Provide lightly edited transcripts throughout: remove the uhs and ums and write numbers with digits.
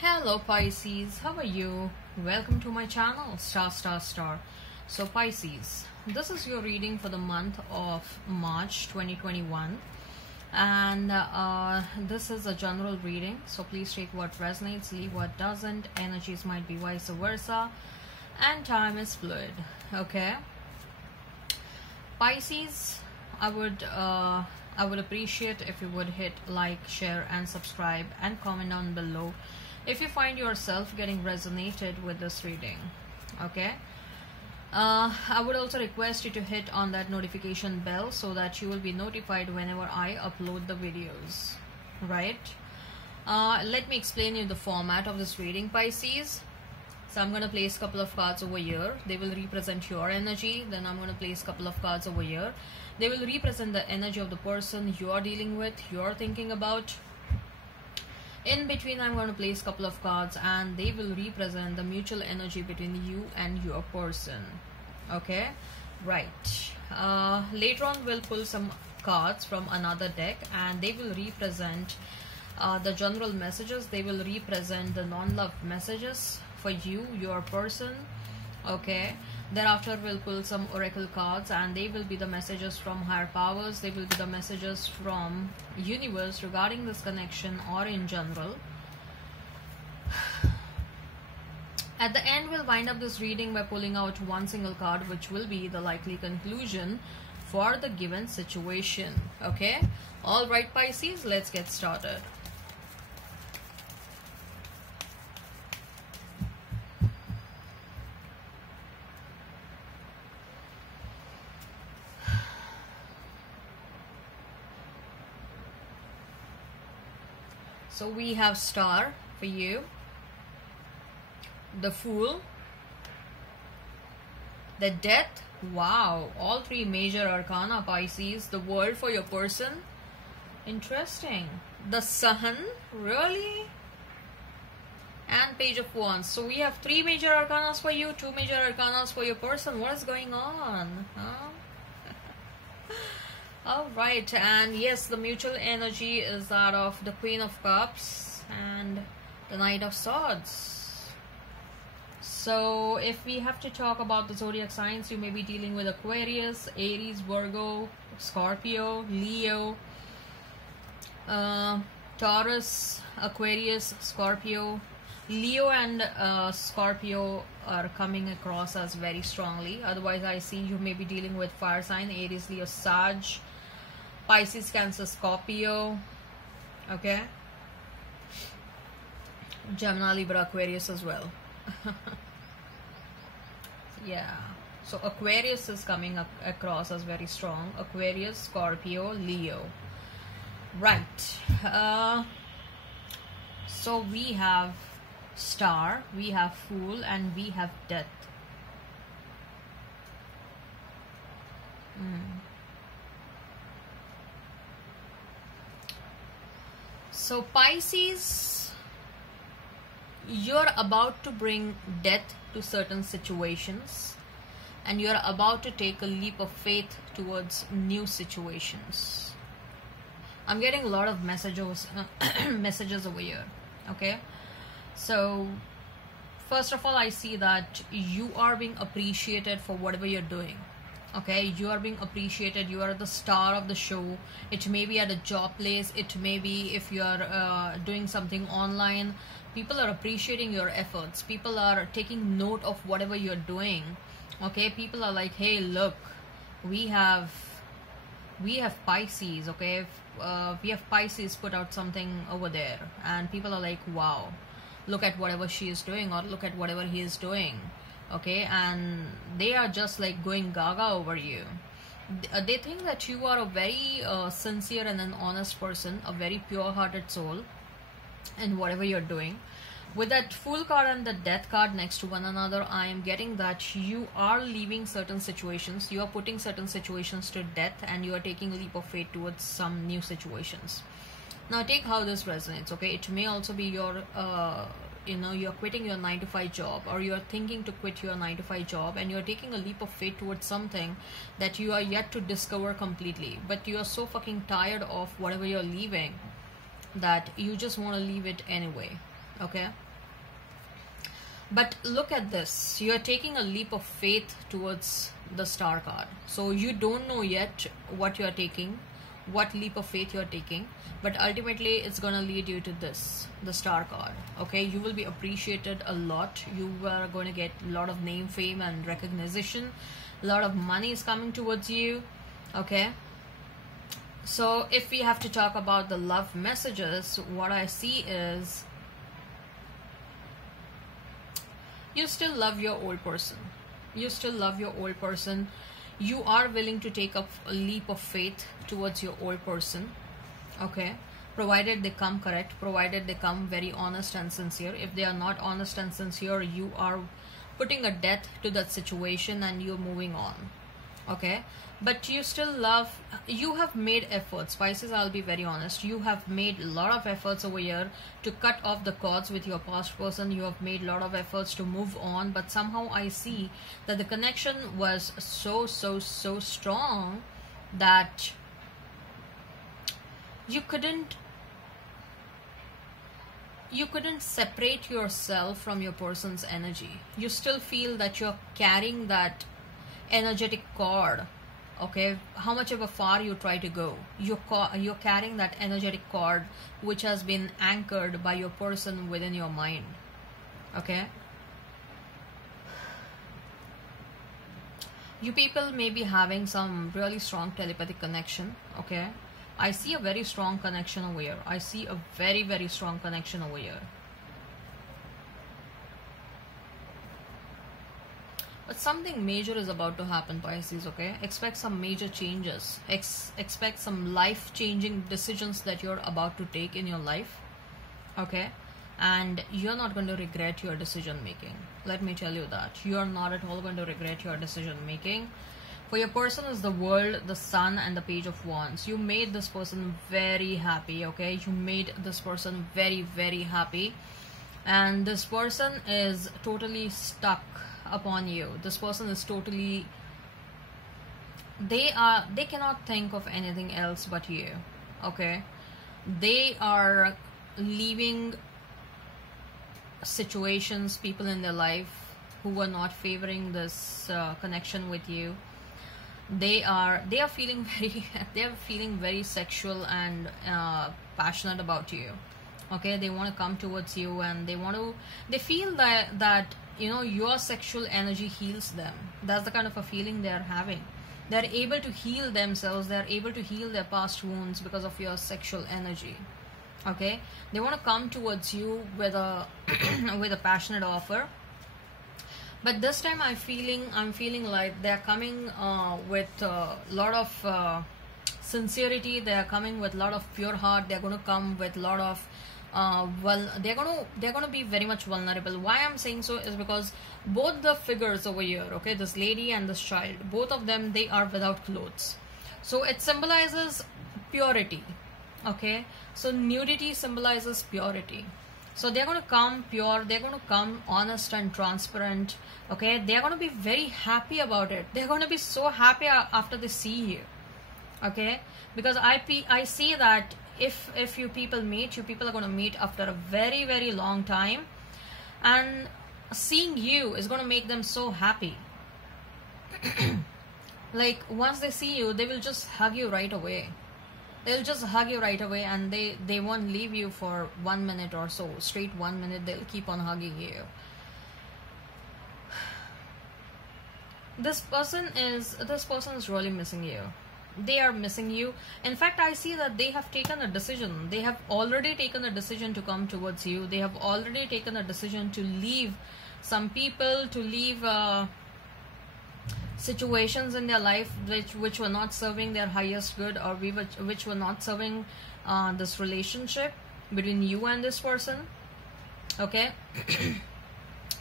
Hello Pisces, how are you? Welcome to my channel, Star. So Pisces, this is your reading for the month of March 2021, and this is a general reading, so please take what resonates, leave what doesn't. Energies might be vice versa, and time is fluid. Okay, Pisces, I would appreciate if you would hit like, share and subscribe and comment down below if you find yourself getting resonated with this reading. Okay, I would also request you to hit on that notification bell so that you will be notified whenever I upload the videos, right? Let me explain you the format of this reading, Pisces. So I'm going to place a couple of cards over here. They will represent your energy. Then I'm going to place a couple of cards over here. They will represent the energy of the person you are dealing with, you are thinking about. In between, I'm going to place a couple of cards and they will represent the mutual energy between you and your person. Okay, right. Later on, we'll pull some cards from another deck and they will represent the general messages. They will represent the non-love messages for you, your person. Okay, thereafter we'll pull some oracle cards and they will be the messages from higher powers. They will be the messages from universe regarding this connection or in general. At the end, we'll wind up this reading by pulling out one single card, which will be the likely conclusion for the given situation. Okay, all right Pisces, let's get started. So we have Star for you, the Fool, the Death. Wow, all three major arcana, Pisces. The World for your person. Interesting. The Sun, really? And Page of Wands. So we have three major arcanas for you, two major arcanas for your person. What is going on? Huh? Alright, and yes, the mutual energy is that of the Queen of Cups and the Knight of Swords. So if we have to talk about the zodiac signs, you may be dealing with Aquarius, Aries, Virgo, Scorpio, Leo, Taurus, Aquarius, Scorpio. Leo and Scorpio are coming across as very strongly. Otherwise, I see you may be dealing with fire sign, Aries, Leo, Sag, Pisces, Cancer, Scorpio. Okay, Gemini, Libra, Aquarius as well. Yeah, so Aquarius is coming across as very strong. Aquarius, Scorpio, Leo. Right. So we have Star, we have Fool, and we have Death. So Pisces, you're about to bring death to certain situations and you're about to take a leap of faith towards new situations. I'm getting a lot of messages over here. Okay, so first of all, I see that you are being appreciated for whatever you're doing. Okay, you are being appreciated. You are the star of the show. It may be at a job place, it may be if you are doing something online. People are appreciating your efforts. People are taking note of whatever you're doing. Okay, people are like, hey, look, we have Pisces. Okay, we have Pisces put out something over there, and people are like, wow, look at whatever she is doing, or look at whatever he is doing. Okay, and they are just like going gaga over you. They think that you are a very sincere and an honest person, a very pure-hearted soul in whatever you're doing. With that Fool card and the Death card next to one another, I am getting that you are leaving certain situations, you are putting certain situations to death, and you are taking a leap of faith towards some new situations. Now take how this resonates. Okay, it may also be your you're quitting your 9-to-5 job, or you're thinking to quit your 9-to-5 job, and you're taking a leap of faith towards something that you are yet to discover completely, but you are so fucking tired of whatever you're leaving that you just want to leave it anyway. Okay, But look at this, you are taking a leap of faith towards the star card. So you don't know yet what you are taking, what leap of faith you are taking, but ultimately it's gonna lead you to this, the star card. Okay, you will be appreciated a lot. You are going to get a lot of name, fame and recognition. A lot of money is coming towards you. Okay, so if we have to talk about the love messages, what I see is you still love your old person. You still love your old person. You are willing to take up a leap of faith towards your old person. Okay, provided they come correct, provided they come very honest and sincere. If they are not honest and sincere, you are putting a death to that situation and you're moving on. Okay, but you still love, you have made efforts, Pisces, I'll be very honest, you have made a lot of efforts over here to cut off the cords with your past person. You have made a lot of efforts to move on, but somehow I see that the connection was so strong that you couldn't separate yourself from your person's energy. You still feel that you're carrying that energetic cord. Okay, how much of a far you try to go, you're carrying that energetic cord which has been anchored by your person within your mind. Okay, you people may be having some really strong telepathic connection. Okay, I see a very strong connection over here. I see a very strong connection over here. But something major is about to happen, Pisces. Okay, expect some major changes. Expect some life-changing decisions that you're about to take in your life. Okay, and you're not going to regret your decision making. Let me tell you that you're not at all going to regret your decision making. For your person is the World, the Sun and the Page of Wands. You made this person very happy. Okay, you made this person very happy, and this person is totally stuck upon you. This person is totally, they cannot think of anything else but you. Okay, they are leaving situations, people in their life who were not favoring this connection with you. They are feeling very sexual and passionate about you. Okay, they want to come towards you, and they feel that you know, your sexual energy heals them. That's the kind of a feeling they are having. They're able to heal themselves. They're able to heal their past wounds because of your sexual energy. Okay, they want to come towards you with a with a passionate offer. But this time I'm feeling like they're coming with a lot of sincerity. They're coming with a lot of pure heart. They're going to come with a lot of they're going to be very much vulnerable. Why I'm saying so is because both the figures over here, okay, this lady and this child, both of them, they are without clothes. So it symbolizes purity. Okay, so nudity symbolizes purity. So they're going to come pure, they're going to come honest and transparent. Okay, they're going to be very happy about it. They're going to be so happy after they see you. Okay, because I see that if you people meet, you people are going to meet after a very long time, and seeing you is going to make them so happy. Like once they see you, they will just hug you right away. They'll just hug you right away, and they won't leave you for 1 minute or so, straight 1 minute. They'll keep on hugging you. This person is really missing you. They are missing you. In fact, I see that they have taken a decision. They have already taken a decision to come towards you. They have already taken a decision to leave some people, to leave situations in their life which were not serving their highest good, or which were not serving this relationship between you and this person. Okay.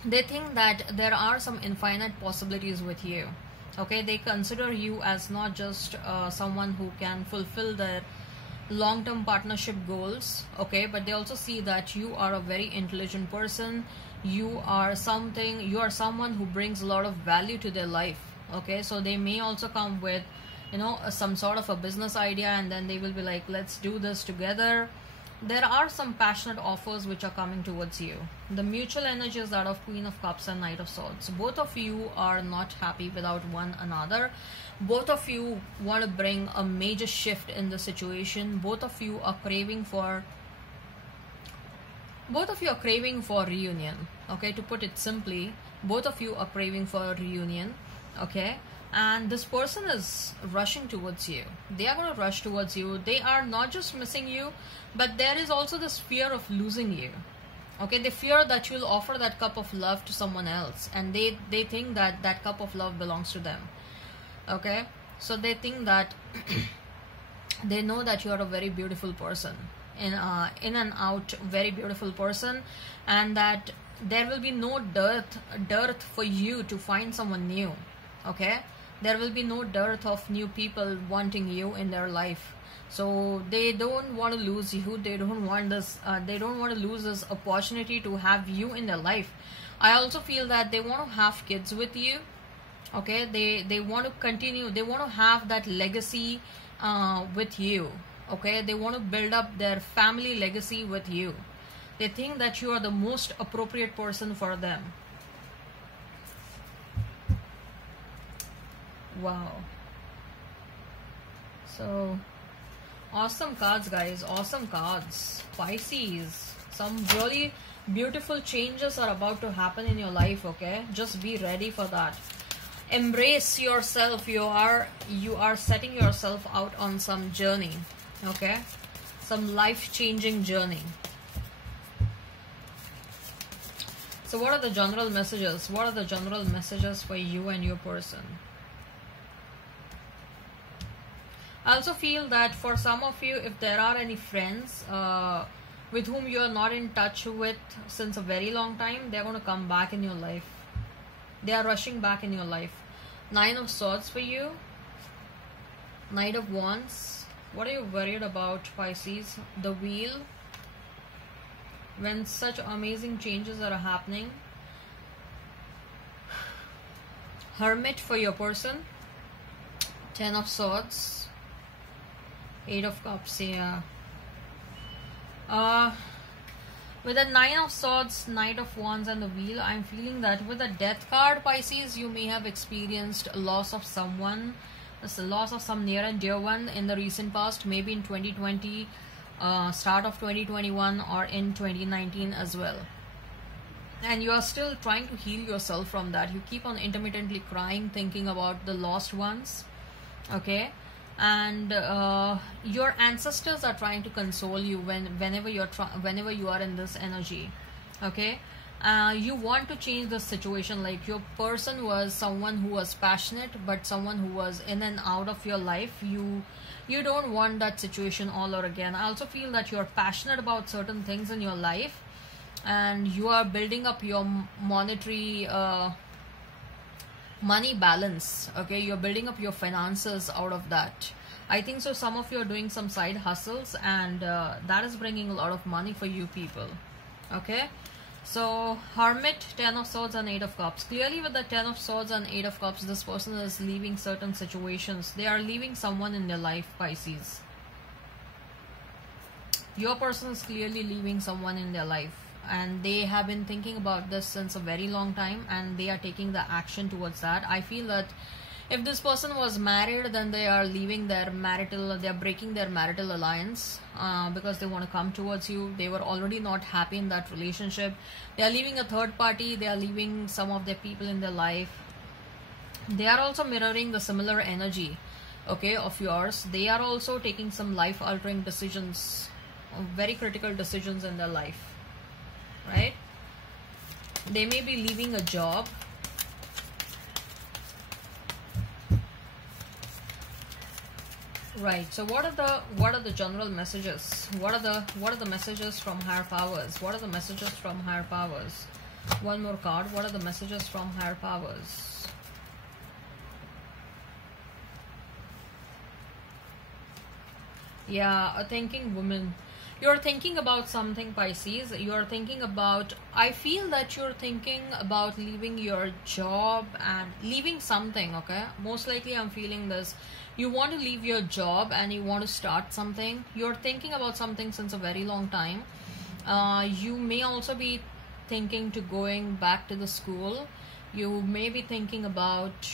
They think that there are some infinite possibilities with you. Okay, they consider you as not just someone who can fulfill their long-term partnership goals. Okay, but they also see that you are a very intelligent person. You are someone who brings a lot of value to their life. Okay, so they may also come with, you know, some sort of a business idea, and then they will be like, let's do this together. There are some passionate offers which are coming towards you. The mutual energy is that of Queen of Cups and Knight of Swords. Both of you are not happy without one another. Both of you want to bring a major shift in the situation. Both of you are craving for reunion. Okay, to put it simply, both of you are craving for a reunion. Okay, and this person is rushing towards you. They are going to rush towards you. They are not just missing you, but there is also this fear of losing you. Okay, they fear that you'll offer that cup of love to someone else, and they think that that cup of love belongs to them. Okay, so they think that they know that you are a very beautiful person, in and out very beautiful person, and that there will be no dearth for you to find someone new. Okay, there will be no dearth of new people wanting you in their life. So they don't want to lose you. They don't want this. They don't want to lose this opportunity to have you in their life. I also feel that they want to have kids with you. Okay, they want to continue. They want to have that legacy with you. Okay, they want to build up their family legacy with you. They think that you are the most appropriate person for them. Wow. So awesome cards, guys. Awesome cards. Pisces. Some really beautiful changes are about to happen in your life. Okay, just be ready for that. Embrace yourself. You are setting yourself out on some journey. Okay, some life-changing journey. So what are the general messages? What are the general messages for you and your person? I also feel that for some of you, if there are any friends with whom you are not in touch with since a very long time, they're going to come back in your life. They are rushing back in your life. Nine of Swords for you. Knight of Wands. What are you worried about, Pisces? The Wheel. When such amazing changes are happening. Hermit for your person. Ten of Swords. Eight of Cups, yeah. With the Nine of Swords, Knight of Wands and the Wheel, I'm feeling that with the Death card, Pisces, you may have experienced a loss of someone. It's a loss of some near and dear one in the recent past, maybe in 2020, start of 2021, or in 2019 as well. And you are still trying to heal yourself from that. You keep on intermittently crying, thinking about the lost ones. Okay, and your ancestors are trying to console you whenever you are in this energy. Okay, you want to change the situation. Like, your person was someone who was passionate, but someone who was in and out of your life. You don't want that situation all over again. I also feel that you're passionate about certain things in your life, and you are building up your monetary money balance. Okay, you're building up your finances out of that. I think so some of you are doing some side hustles, and that is bringing a lot of money for you people. Okay, so Hermit, Ten of Swords and Eight of Cups. Clearly with the Ten of Swords and Eight of Cups, this person is leaving certain situations. They are leaving someone in their life, Pisces. Your person is clearly leaving someone in their life, and they have been thinking about this since a very long time, and they are taking the action towards that. I feel that if this person was married, then they are leaving their they are breaking their marital alliance because they want to come towards you. They were already not happy in that relationship. They are leaving a third party. They are leaving some of their people in their life. They are also mirroring the similar energy, okay, of yours. They are also taking some life altering decisions, very critical decisions in their life. Right? They may be leaving a job. Right. So what are the general messages? What are the messages from higher powers? What are the messages from higher powers? One more card. What are the messages from higher powers? Yeah, a thinking woman. You're thinking about something, Pisces. You're thinking about, I feel that you're thinking about leaving your job and leaving something, okay? Most likely I'm feeling this. You want to leave your job and you want to start something. You're thinking about something since a very long time. You may also be thinking to going back to the school. You may be thinking about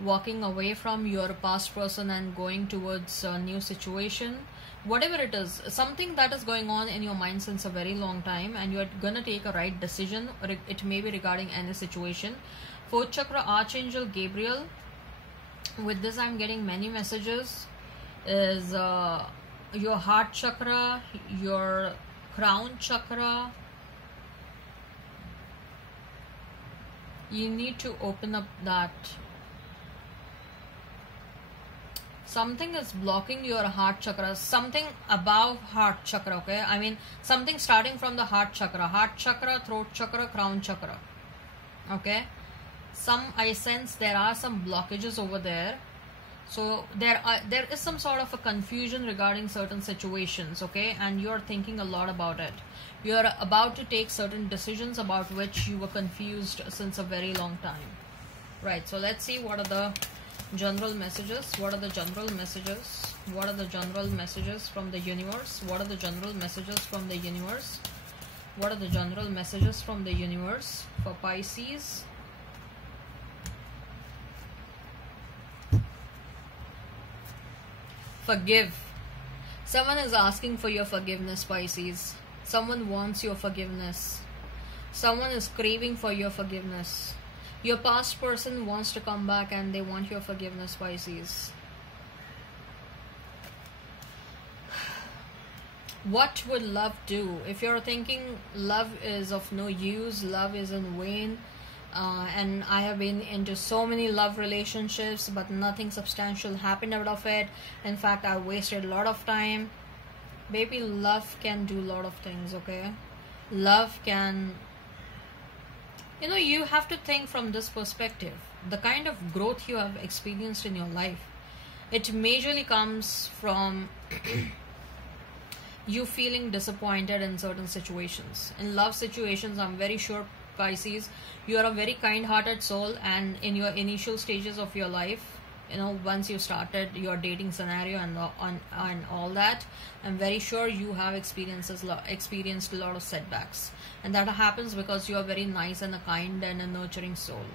walking away from your past person and going towards a new situation. Whatever it is, something that is going on in your mind since a very long time, and you're gonna take a right decision, or it may be regarding any situation. Fourth chakra, Archangel Gabriel. With this I'm getting many messages. Is your heart chakra, your crown chakra, you need to open up that. Something is blocking your heart chakra, something above heart chakra, okay? I mean, something starting from the heart chakra, throat chakra, crown chakra, okay? I sense there are some blockages over there. So there is some sort of a confusion regarding certain situations, okay? And you're thinking a lot about it. You're about to take certain decisions about which you were confused since a very long time. Right, so let's see what are the general messages. What are the general messages? What are the general messages from the universe? What are the general messages from the universe? What are the general messages from the universe for Pisces? Forgive. Someone is asking for your forgiveness, Pisces. Someone wants your forgiveness. Someone is craving for your forgiveness. Your past person wants to come back and they want your forgiveness, Pisces. What would love do? If you're thinking love is of no use, love is in vain, and I have been into so many love relationships but nothing substantial happened out of it. In fact, I wasted a lot of time. Baby, love can do a lot of things, okay? Love can... You know, you have to think from this perspective. The kind of growth you have experienced in your life, it majorly comes from you feeling disappointed in certain situations. In love situations, I'm very sure, Pisces, you are a very kind-hearted soul, and in your initial stages of your life, you know, once you started your dating scenario and all that, I'm very sure you have experienced a lot of setbacks, and that happens because you are very nice and a kind and a nurturing soul,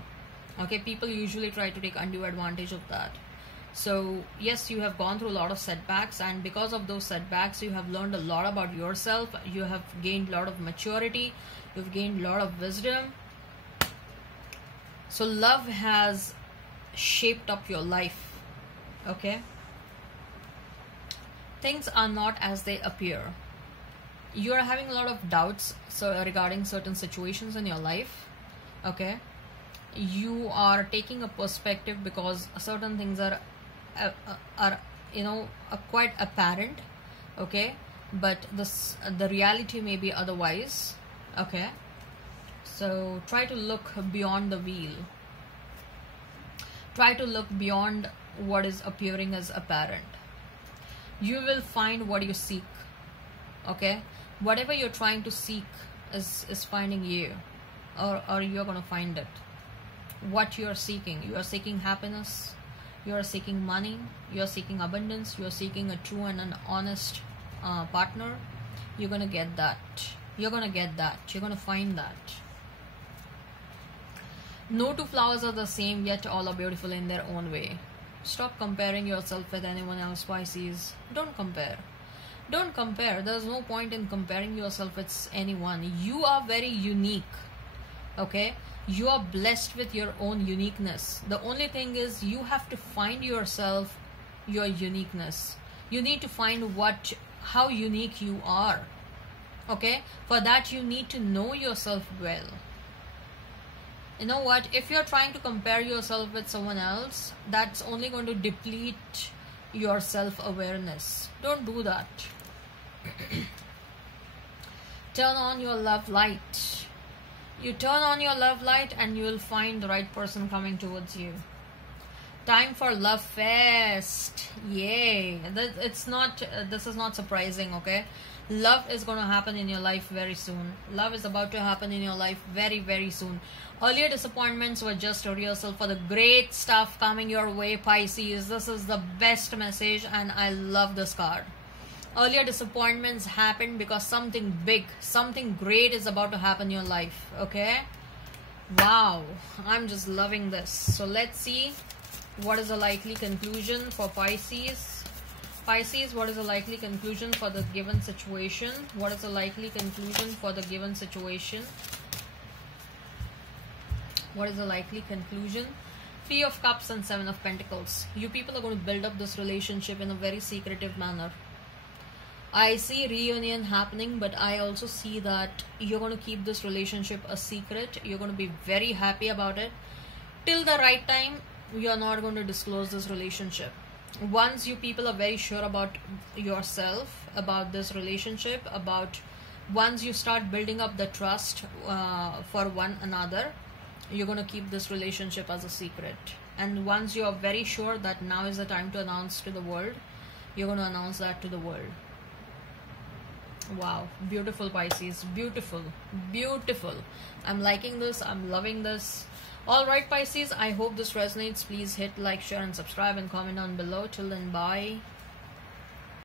okay? People usually try to take undue advantage of that. So yes, you have gone through a lot of setbacks, and because of those setbacks you have learned a lot about yourself. You have gained a lot of maturity, you've gained a lot of wisdom. So love has shaped up your life, okay? Things are not as they appear. You are having a lot of doubts regarding certain situations in your life, okay? You are taking a perspective because certain things are you know, quite apparent, okay? But the reality may be otherwise, okay? So try to look beyond the veil. Try to look beyond what is appearing as apparent. You will find what you seek, okay? Whatever you're trying to seek is finding you, or you're gonna find it. What you are seeking happiness, you are seeking money, you are seeking abundance, you are seeking a true and an honest partner. You're gonna get that. You're gonna get that. You're gonna find that. No two flowers are the same, yet all are beautiful in their own way. Stop comparing yourself with anyone else, Pisces. Don't compare. Don't compare. There's no point in comparing yourself with anyone. You are very unique, okay? You are blessed with your own uniqueness. The only thing is you have to find yourself, your uniqueness. You need to find how unique you are, okay? For that you need to know yourself well. You know what? If you're trying to compare yourself with someone else, that's only going to deplete your self-awareness. Don't do that. Turn on your love light. You turn on your love light and you will find the right person coming towards you. Time for love fest. Yay. This is not surprising, okay? Love is going to happen in your life very soon. Love is about to happen in your life very, very soon. Earlier disappointments were just a rehearsal for the great stuff coming your way, Pisces. This is the best message, and I love this card. Earlier disappointments happened because something big, something great is about to happen in your life, okay? Wow, I'm just loving this. So let's see what is the likely conclusion for Pisces. Pisces, what is the likely conclusion for the given situation? What is the likely conclusion for the given situation? What is the likely conclusion? Three of Cups and Seven of Pentacles. You people are going to build up this relationship in a very secretive manner. I see reunion happening, but I also see that you're going to keep this relationship a secret. You're going to be very happy about it. Till the right time, you're not going to disclose this relationship. Once you people are very sure about yourself, about this relationship, once you start building up the trust for one another, you're going to keep this relationship as a secret. And once you are very sure that now is the time to announce to the world, you're going to announce that to the world. Wow, beautiful, Pisces. Beautiful, beautiful. I'm liking this. I'm loving this. Alright, Pisces, I hope this resonates. Please hit like, share and subscribe and comment down below. Till then, bye.